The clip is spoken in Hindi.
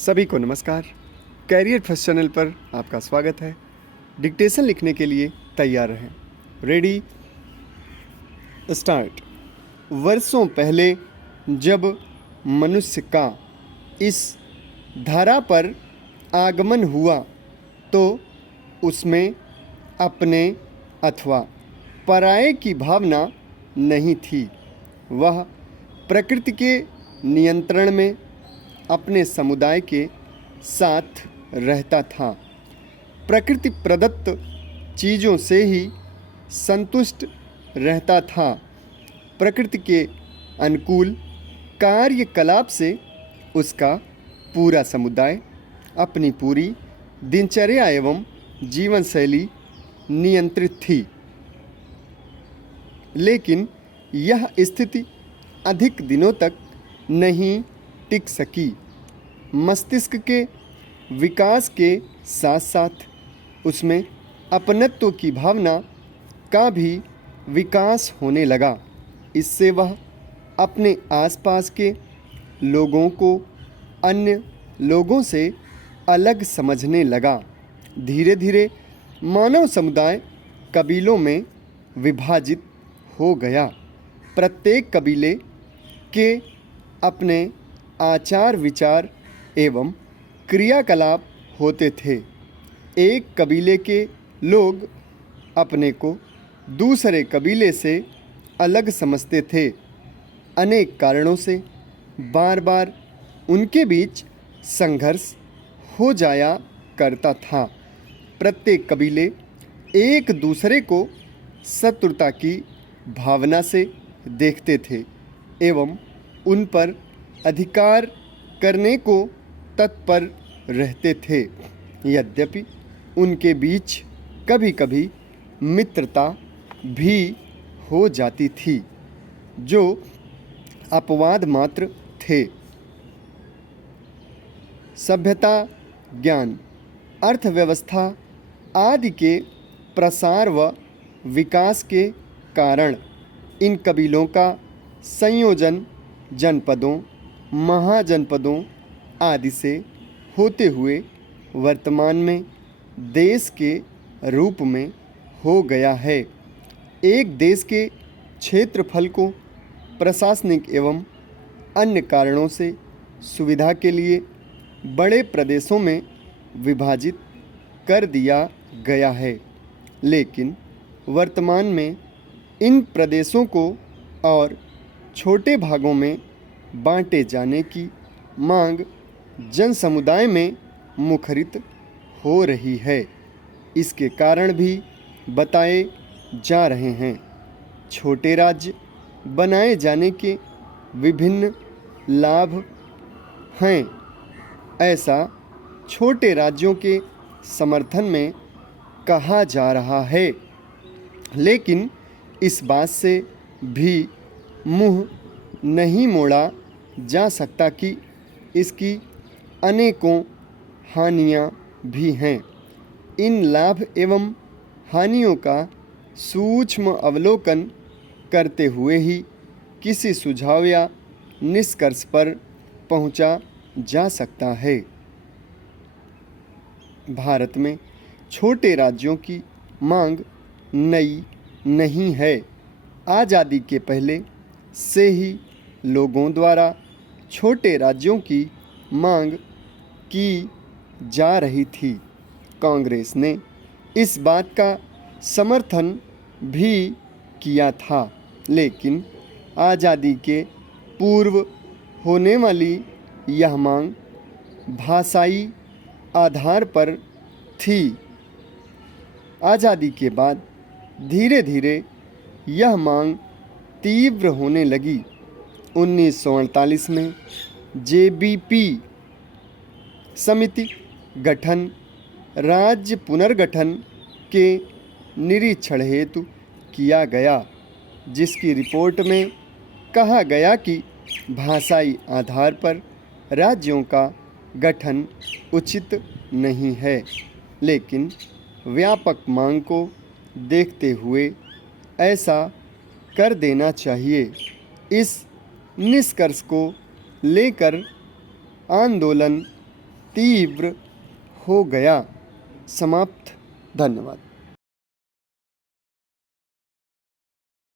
सभी को नमस्कार। कैरियर फर्स्ट चैनल पर आपका स्वागत है। डिक्टेशन लिखने के लिए तैयार रहें। Ready start. वर्षों पहले जब मनुष्य का इस धरा पर आगमन हुआ तो उसमें अपने अथवा पराये की भावना नहीं थी। वह प्रकृति के नियंत्रण में अपने समुदाय के साथ रहता था। प्रकृति प्रदत्त चीज़ों से ही संतुष्ट रहता था। प्रकृति के अनुकूल कार्यकलाप से उसका पूरा समुदाय अपनी पूरी दिनचर्या एवं जीवन शैली नियंत्रित थी। लेकिन यह स्थिति अधिक दिनों तक नहीं टिक सकी। मस्तिष्क के विकास के साथ साथ उसमें अपनत्व की भावना का भी विकास होने लगा। इससे वह अपने आसपास के लोगों को अन्य लोगों से अलग समझने लगा। धीरे धीरे मानव समुदाय कबीलों में विभाजित हो गया। प्रत्येक कबीले के अपने आचार विचार एवं क्रियाकलाप होते थे। एक कबीले के लोग अपने को दूसरे कबीले से अलग समझते थे। अनेक कारणों से बार बार उनके बीच संघर्ष हो जाया करता था। प्रत्येक कबीले एक दूसरे को शत्रुता की भावना से देखते थे एवं उन पर अधिकार करने को तत्पर रहते थे। यद्यपि उनके बीच कभी कभी मित्रता भी हो जाती थी, जो अपवाद मात्र थे। सभ्यता, ज्ञान, अर्थव्यवस्था आदि के प्रसार व विकास के कारण इन कबीलों का संयोजन जनपदों, महाजनपदों आदि से होते हुए वर्तमान में देश के रूप में हो गया है। एक देश के क्षेत्रफल को प्रशासनिक एवं अन्य कारणों से सुविधा के लिए बड़े प्रदेशों में विभाजित कर दिया गया है। लेकिन वर्तमान में इन प्रदेशों को और छोटे भागों में बांटे जाने की मांग जन समुदाय में मुखरित हो रही है। इसके कारण भी बताए जा रहे हैं। छोटे राज्य बनाए जाने के विभिन्न लाभ हैं। ऐसा छोटे राज्यों के समर्थन में कहा जा रहा है। लेकिन इस बात से भी मुंह नहीं मोड़ा जा सकता कि इसकी अनेकों हानियां भी हैं। इन लाभ एवं हानियों का सूक्ष्म अवलोकन करते हुए ही किसी सुझाव या निष्कर्ष पर पहुंचा जा सकता है। भारत में छोटे राज्यों की मांग नई नहीं है। आज़ादी के पहले से ही लोगों द्वारा छोटे राज्यों की मांग की जा रही थी। कांग्रेस ने इस बात का समर्थन भी किया था। लेकिन आज़ादी के पूर्व होने वाली यह मांग भाषाई आधार पर थी। आज़ादी के बाद धीरे धीरे यह मांग तीव्र होने लगी। 1948 में जेबीपी समिति गठन राज्य पुनर्गठन के निरीक्षण हेतु किया गया, जिसकी रिपोर्ट में कहा गया कि भाषाई आधार पर राज्यों का गठन उचित नहीं है। लेकिन व्यापक मांग को देखते हुए ऐसा कर देना चाहिए। इस निष्कर्ष को लेकर आंदोलन तीव्र हो गया। समाप्त। धन्यवाद।